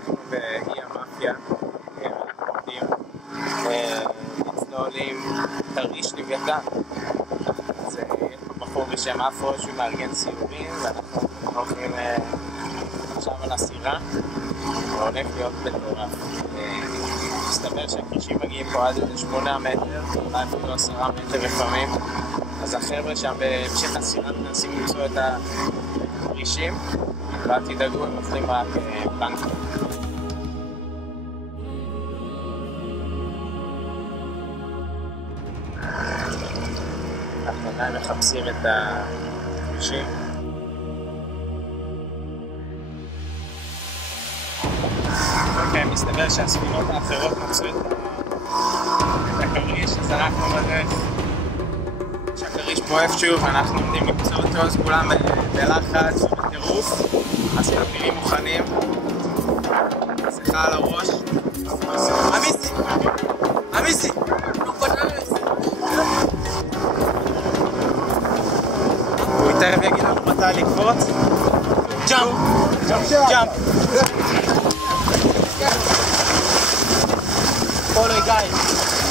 אנחנו באי המאפיה, אנחנו עומדים לצלול עם תרחיש לוויתן. אז יש פה בחור בשם אפרו שהוא מארגן סיורים, ואנחנו הולכים עכשיו על הסירה, והולך להיות מטורף. מסתבר שהכרישים מגיעים פה עד 8 מטר, אולי אפילו 10 מטר לפעמים. אז החבר'ה שם בהמשך הסירה מנסים למצוא את הכרישים, ואל תדאגו, הם אוכלים רק פלנקטון. אנחנו עדיין מחפשים את הכרישים. אוקיי, מסתבר שהספינות האחרות מצאו את הכריש, אז אנחנו בדרך שהכריש פה איפשהו ואנחנו עומדים למצוא אותו, אז כולם בלחץ ובטירוף, אז הפילים מוכנים, שיחה על הראש. אמיסי! אמיסי! הוא תכף יגיד לנו מתי לקפוץ. ג'אמפ! ג'אמפ! Follow guys.